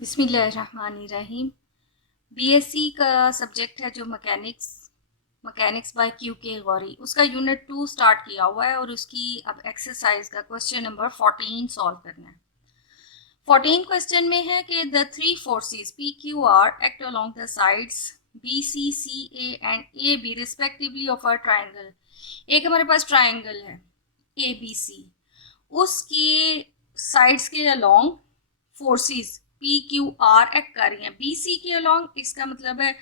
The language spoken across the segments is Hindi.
बिस्मिल्लाहिर्रहमानिर्रहीम। बीएससी का सब्जेक्ट है जो मैकेनिक्स बाय क्यू के गौरी, उसका यूनिट 2 स्टार्ट किया हुआ है और उसकी अब एक्सरसाइज का क्वेश्चन नंबर 14 सॉल्व करना है। 14 क्वेश्चन में है कि the three forces P Q R act along the sides B C C A and A B respectively of a triangle. एक हमारे पास ट्राइंगल है ए बी सी, उसकी साइड्स के along forces P Q R act कर रही हैं बी सी के अलोंग। इसका मतलब है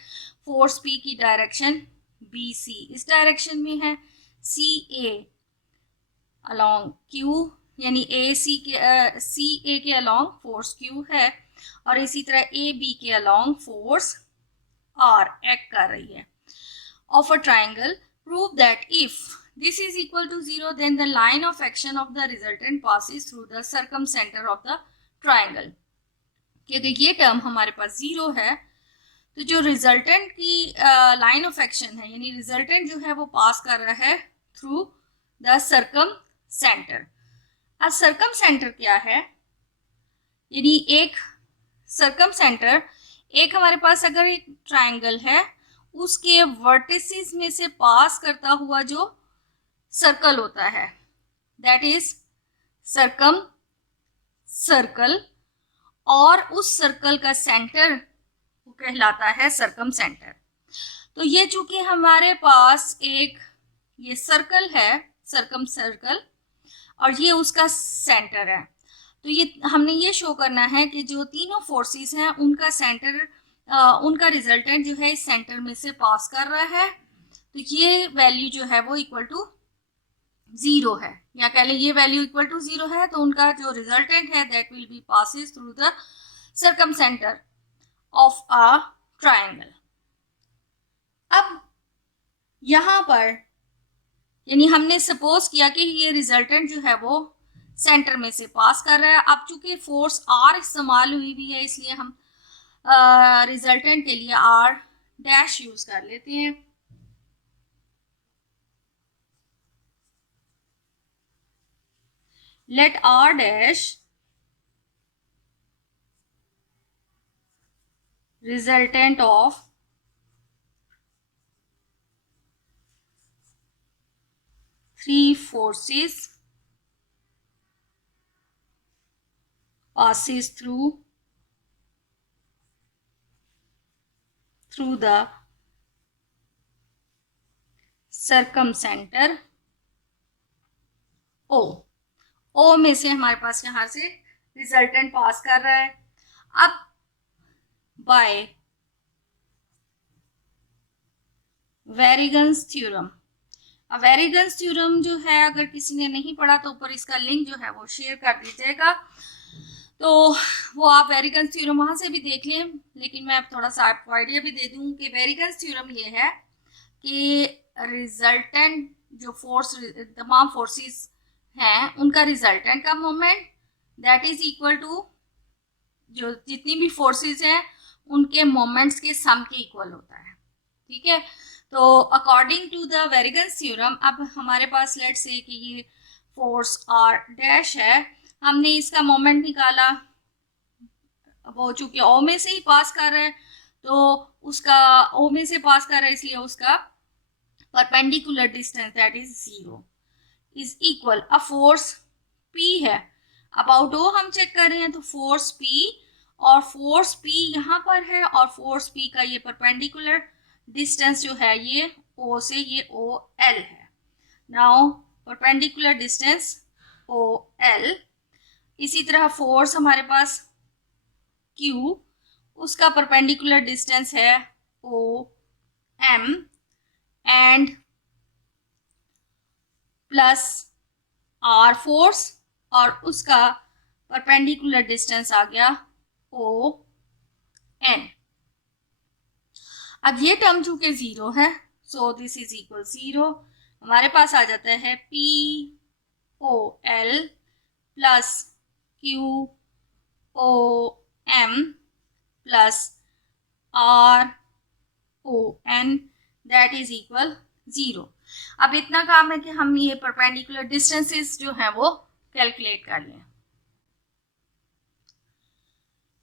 फोर्स पी की डायरेक्शन बी सी इस डायरेक्शन में है, सी ए अलोंग क्यू यानी ए सी के अलोंग फोर्स क्यू है, और इसी तरह ए बी के अलोंग फोर्स आर एक्ट कर रही है of a triangle. Prove that if this is equal to 0 then the line of action of the resultant passes through the circumcenter of the triangle। क्योंकि ये टर्म हमारे पास 0 है तो जो रिजल्टेंट की लाइन ऑफ एक्शन है यानी रिजल्टेंट जो है वो पास कर रहा है थ्रू द सर्कम सेंटर। अब सर्कम सेंटर क्या है, यानी एक सर्कम सेंटर, एक हमारे पास अगर एक ट्राइंगल है उसके वर्टिसेस में से पास करता हुआ जो सर्कल होता है दैट इज सर्कम सर्कल, और उस सर्कल का सेंटर वो कहलाता है सर्कम सेंटर। तो ये चूंकि हमारे पास एक ये सर्कल है सर्कम सर्कल और ये उसका सेंटर है, तो ये हमने ये शो करना है कि जो तीनों फोर्सेस हैं उनका सेंटर उनका रिजल्टेंट जो है इस सेंटर में से पास कर रहा है। तो ये वैल्यू जो है वो इक्वल टू 0 है, या कह लें ये वैल्यू इक्वल टू 0 है, तो उनका जो रिजल्टेंट है that will be passes through the circum centre of a triangle. अब यहां पर यानी हमने सपोज किया कि ये रिजल्टेंट जो है वो सेंटर में से पास कर रहा है। अब चूंकि फोर्स आर इस्तेमाल हुई भी है इसलिए हम रिजल्टेंट के लिए आर डैश यूज कर लेते हैं। Let R dash resultant of three forces passes through the circumcenter O में से हमारे पास यहां से रिजल्टेंट पास कर रहा है। अब बाय वेरिगन्स थ्योरम, अब वेरिगन्स थ्योरम जो है अगर किसी ने नहीं पढ़ा तो ऊपर इसका लिंक जो है वो शेयर कर दीजिएगा, तो वो आप वेरिगन्स थ्योरम वहां से भी देख लें। लेकिन मैं अब थोड़ा सा आपको आइडिया भी दे दूं कि वेरिगन्स थ्योरम ये है कि रिजल्टेंट जो फोर्स तमाम फोर्सेस हैं उनका रिजल्टेंट का moment that is equal to जो जितनी भी फोर्सेस हैं उनके मोमेंट्स के सम के इक्वल होता है। ठीक है, तो अकॉर्डिंग टू द वेरिगन्स थ्योरम अब हमारे पास लेट्स से कि ये फोर्स आर डैश है, हमने इसका मोमेंट निकाला, वो चूंकि ओ में से ही पास कर रहा है तो उसका ओ में से पास कर रहा है इसलिए उसका perpendicular distance that is 0 is equal a force P है। अबाउट ओ हम चेक कर रहे हैं तो फोर्स P, और फोर्स P यहाँ पर है और फोर्स P का ये परपेंडिकुलर डिस्टेंस जो है ये O से ये OL है। नाउ परपेंडिकुलर डिस्टेंस OL, इसी तरह फोर्स हमारे पास Q, उसका परपेंडिकुलर डिस्टेंस है OM and plus R force और उसका परपेंडिकुलर डिस्टेंस आ गया ON। अब ये टर्म चूंकि 0 है सो दिस इज इक्वल 0, हमारे पास आ जाता है POL plus QOM plus RON that is equal 0। अब इतना काम है कि हम ये परपेंडिकुलर डिस्टेंसेस जो हैं वो कैलकुलेट कर लें।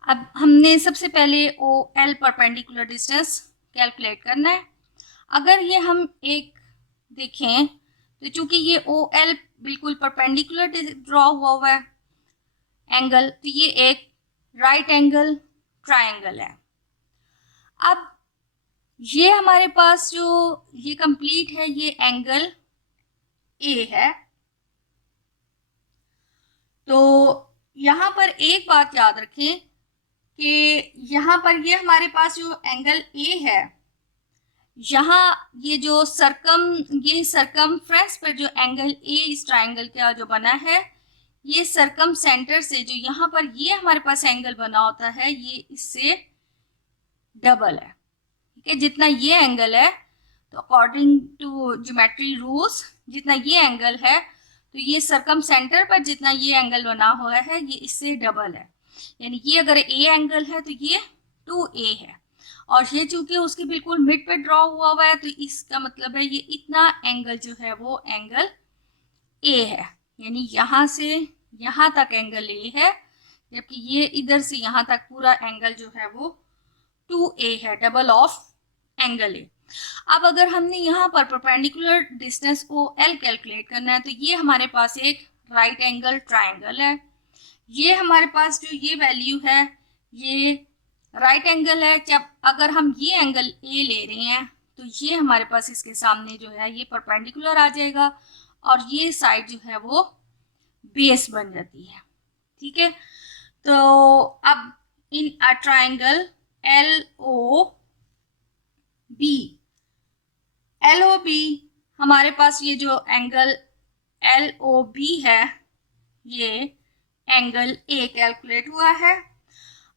अब हमने सबसे पहले O L perpendicular distance calculate करना है। अगर ये हम एक देखें तो चूंकि ये ओ एल बिल्कुल परपेंडिकुलर ड्रॉ हुआ है एंगल, तो ये एक राइट एंगल ट्रायंगल है। अब ये हमारे पास जो ये कंप्लीट है, ये एंगल ए है। तो यहाँ पर एक बात याद रखें कि यहाँ पर ये हमारे पास जो एंगल ए है, यहाँ ये जो ये सरकमफ्रेंस पर जो एंगल ए इस ट्रायंगल का जो बना है, ये सरकम सेंटर से जो यहाँ पर ये हमारे पास एंगल बना होता है, ये इससे डबल है। ठीक है, जितना ये एंगल है, तो अकॉर्डिंग टू ज्योमेट्री रूल्स जितना ये एंगल है, तो ये सरकम सेंटर पर जितना ये एंगल बना हुआ है, ये इससे डबल है। यानी ये अगर ए एंगल है तो ये 2a है, और ये चूंकि उसके बिल्कुल मिड पे ड्रॉ हुआ है, तो इसका मतलब है ये इतना एंगल जो है वो एंगल ए है। यानी यहाँ से यहाँ तक एंगल ए है, जबकि ये इधर से यहाँ तक पूरा एंगल जो है वो 2a है, डबल ऑफ एंगल ए। अब अगर हमने यहाँ पर perpendicular distance O L calculate करना है, तो ये हमारे पास एक राइट एंगल ट्रायंगल है। ये हमारे पास जो ये वैल्यू है, ये राइट एंगल है। जब अगर हम ये एंगल ए ले रहे हैं, तो ये हमारे पास इसके सामने जो है ये परपेंडिकुलर आ जाएगा, और ये साइड जो है वो बेस बन जाती है। ठीक है, तो अब in a triangle L O B हमारे पास ये जो एंगल एल ओ बी है, ये एंगल ए कैलकुलेट हुआ है।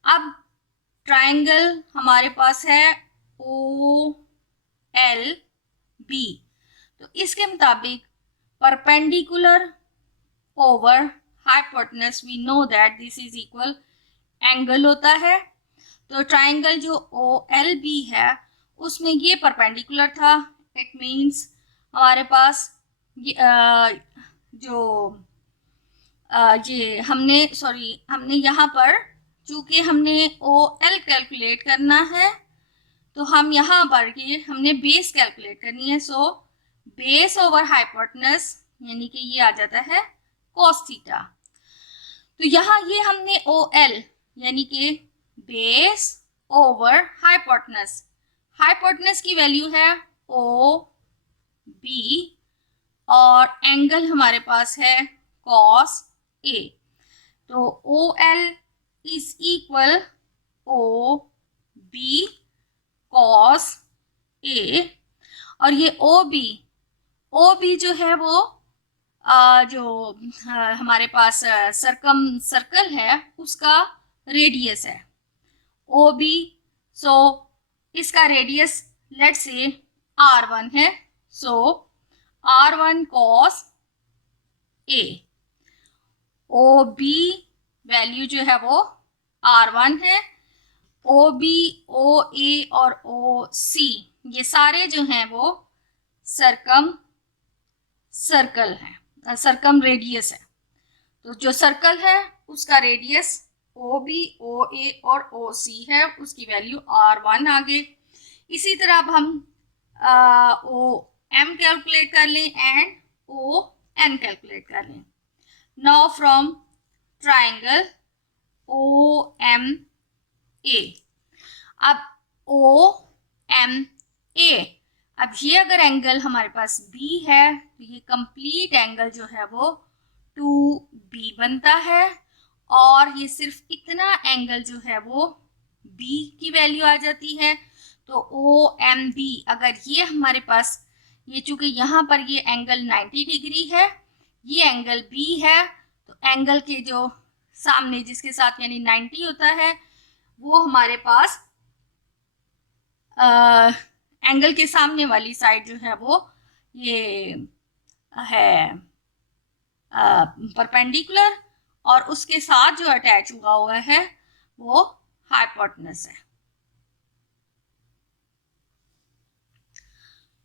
अब ट्रायंगल हमारे पास है ओ एल बी, तो इसके मुताबिक perpendicular over hypotenuse, we know that this is equal angle होता है। तो ट्रायंगल जो ओ एल बी है उसमें ये परपेंडिकुलर था। इट मीन्स हमारे पास ये हमने यहाँ पर चूंकि हमने ओ एल कैलकुलेट करना है, तो हम यहाँ पर ये हमने बेस कैलकुलेट करनी है। सो बेस ओवर हाइपोटेनस, यानी कि ये आ जाता है cos थीटा। तो यहाँ ये हमने ओ एल यानी कि बेस ओवर हाइपोटेनस, हाइपोटेनस की वैल्यू है ओ बी, और एंगल हमारे पास है cos ए। तो O L is equal O B cos A, और ये ओ बी जो है वो जो हमारे पास सर्कल है उसका रेडियस है ओ बी। सो इसका रेडियस लेट से r1 है। सो r1 cos ए, ओ बी वैल्यू जो है वो r1 है। ओ बी, ओ ए और ओ सी ये सारे जो हैं वो सर्कल है, सर्कम रेडियस है। तो जो सर्कल है उसका रेडियस ओ बी, ओ ए और ओ सी है, उसकी वैल्यू r1 आ गई। इसी तरह अब हम ओ एम कैलकुलेट कर लें एंड ओ एन कैलकुलेट कर लें। Now from triangle O M A, अब ओ एम ए, अब ये अगर एंगल हमारे पास बी है, तो ये कंप्लीट एंगल जो है वो 2b बनता है, और ये सिर्फ इतना एंगल जो है वो b की वैल्यू आ जाती है। तो ओ एम बी, अगर ये हमारे पास ये चूंकि यहाँ पर ये एंगल 90 डिग्री है, ये एंगल b है, तो एंगल के जो सामने जिसके साथ यानी 90 होता है, वो हमारे पास एंगल के सामने वाली साइड जो है वो ये है परपेंडिकुलर, और उसके साथ जो अटैच हुआ है वो हाइपोटेनस है।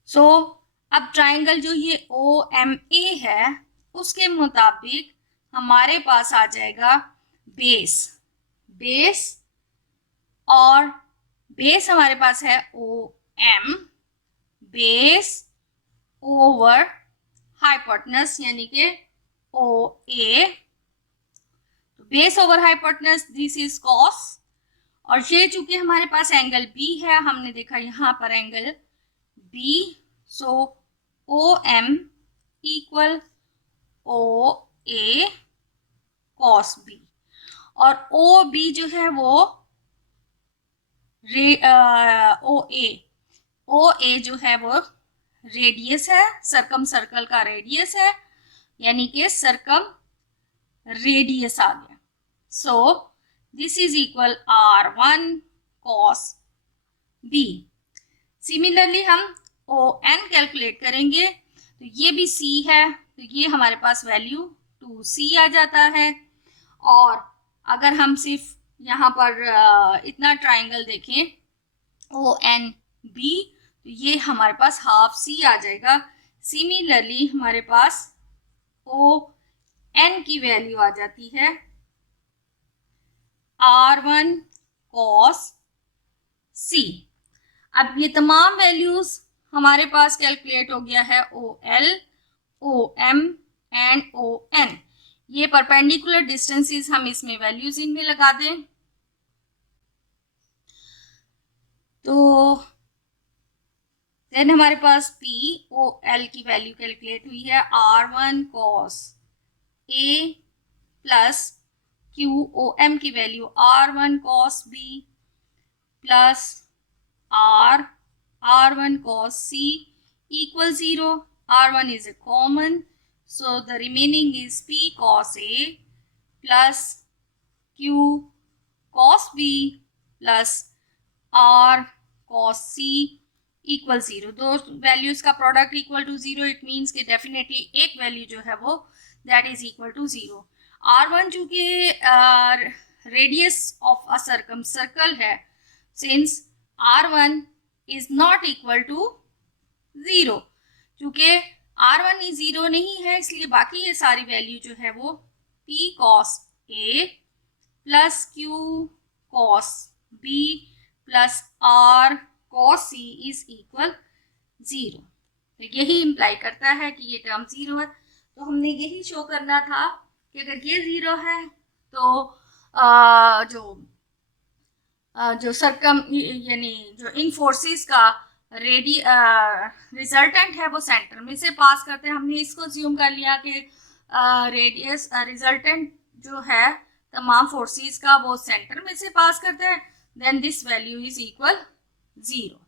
सो अब ट्राइंगल जो ये ओ एम ए है उसके मुताबिक हमारे पास आ जाएगा बेस और बेस हमारे पास है O M, base over hypotenuse यानी कि ओ ए, तो base over hypotenuse this is cos, और ये चूंकि हमारे पास एंगल बी है, हमने देखा यहाँ पर एंगल बी, सो ओ एम इक्वल ओ ए कॉस बी, और ओ बी जो है वो ओ ए जो है वो रेडियस है, सरकम सर्कल का रेडियस है, यानी कि सरकम रेडियस आ गया। So this is equal R1 cos B। Similarly हम ओ एन कैलकुलेट करेंगे, तो ये भी C है, तो ये हमारे पास वैल्यू 2C आ जाता है। और अगर हम सिर्फ यहाँ पर इतना ट्राइंगल देखें ओ एन बी, तो ये हमारे पास हाफ C आ जाएगा। सिमिलरली हमारे पास ओ एन की वैल्यू आ जाती है R1 cos C। अब ये तमाम वैल्यूज हमारे पास कैलकुलेट हो गया है O L, O M and O N. ये परपेंडिकुलर डिस्टेंसेस हम इसमें वैल्यूज इनमें लगा दें, तो देन हमारे पास पी ओ एल की वैल्यू कैलकुलेट हुई है R1 cos A plus Q O M की value R1 cos B plus R1 cos C equal 0. R1 is a common, so the remaining is P cos A plus Q cos B plus R cos C equal 0. दो वैल्यूज का product equal to 0, it means कि डेफिनेटली एक वैल्यू जो है वो that is equal to 0। R1 चूंकि radius of a circum circle है, since R1 is not equal to 0, चूंकि R1 ही 0 नहीं है, इसलिए बाकी ये सारी वैल्यू जो है वो P cos A plus Q cos B plus R cos C is equal 0। तो यही इम्प्लाई करता है कि ये टर्म 0 है। तो हमने यही शो करना था कि अगर ये 0 है तो जो सरकम यानी जो इन फोर्सेस का रिजल्टेंट है वो सेंटर में से पास करते हैं। हमने इसको ज्यूम कर लिया कि रेडियस रिजल्टेंट जो है तमाम फोर्सेस का वो सेंटर में से पास करते हैं, then this value is equal 0।